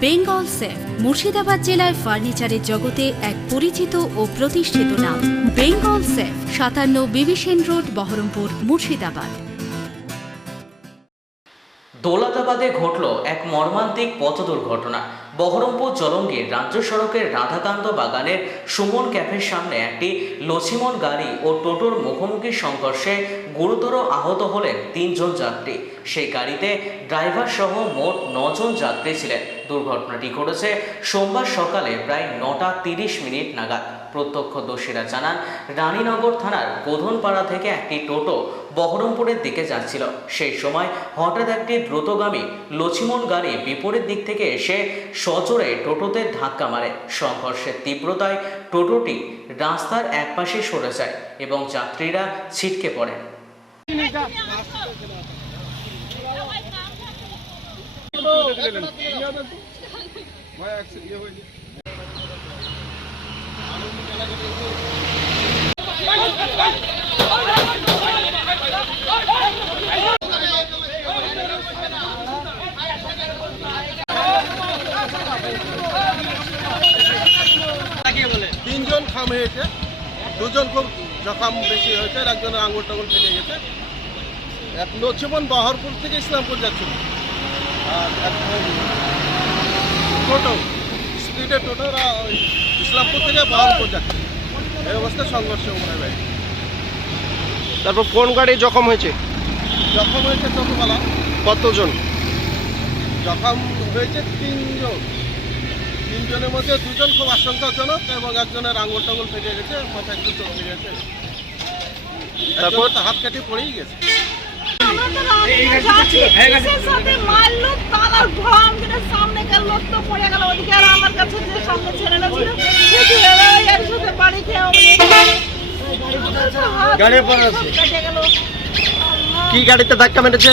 Bengal safe, Murshidabad জেলায় ফার্নিচারের জগতে এক পরিচিত ও প্রতিষ্ঠিত নাম। বেঙ্গল সেফ, সাতান্ন বিবিসেন রোড, বহরমপুর, মুর্শিদাবাদ। দৌলতাবাদে ঘটল এক মর্মান্তিক পথ দুর্ঘটনা বহরমপুর জলঙ্গির রাজ্য সড়কের রাধাকান্ত বাগানের সুমন ক্যাফের সামনে একটি লছিমন গাড়ি ও টোটোর মুখোমুখি সংঘর্ষে গুরুতর আহত হলেন তিনজন যাত্রী। সেই গাড়িতে ড্রাইভার সহ মোট নজন যাত্রী ছিলেন। দুর্ঘটনাটি ঘটেছে সোমবার সকালে প্রায় নটা তিরিশ মিনিট নাগাদ। প্রত্যক্ষদর্শীরা জানান, রানীনগর থানার গোধনপাড়া থেকে একটি টোটো বহরমপুরের দিকে যাচ্ছিল। সেই সময় হঠাৎ একটি দ্রুতগামী লছিমন গাড়ি বিপরীত দিক থেকে এসে সজোরে টোটোতে ধাক্কা মারে। সংঘর্ষের তীব্রতায় টোটোটি রাস্তার একপাশে সরে যায় এবং যাত্রীরা ছিটকে পড়ে। তিনজন দুজন খুব জখম বেশি হয়েছে আর একজনের আঙুল টাঙুল ফেটে গেছে। এক লক্ষ্মণ বহরপুর থেকে ইসলামপুর যাচ্ছিল। আর এখন টোটো স্পিডে টোটো ওরা ওই ইসলামপুর থেকে বহরমপুর যাচ্ছে। এই অবস্থায় সংঘর্ষ মনে তারপর কোন গাড়ি জখম হয়েছে? জখম হয়েছে টোটোওয়ালা। কতজন? জখম হয়েছে তিনজন। তিনজনের মধ্যে দুজন খুব আশঙ্কাজনক এবং একজনের আঙুল টাঙুল ফেটে গেছে মাথা একটু চমকে গেছে। তারপর? হাত কেটে পড়েই গেছে। মারলো তালার ভ্রম সামনে গেল লোক তো পড়ে গেল ওদিকে। আর আমার কাছে যে সামনে ছেলেটা ছিল সে চলে গেল এর সাথে বাড়ি খেয়ে গাড়ি পড়ে কি গাড়িতে ধাক্কা মেরেছে?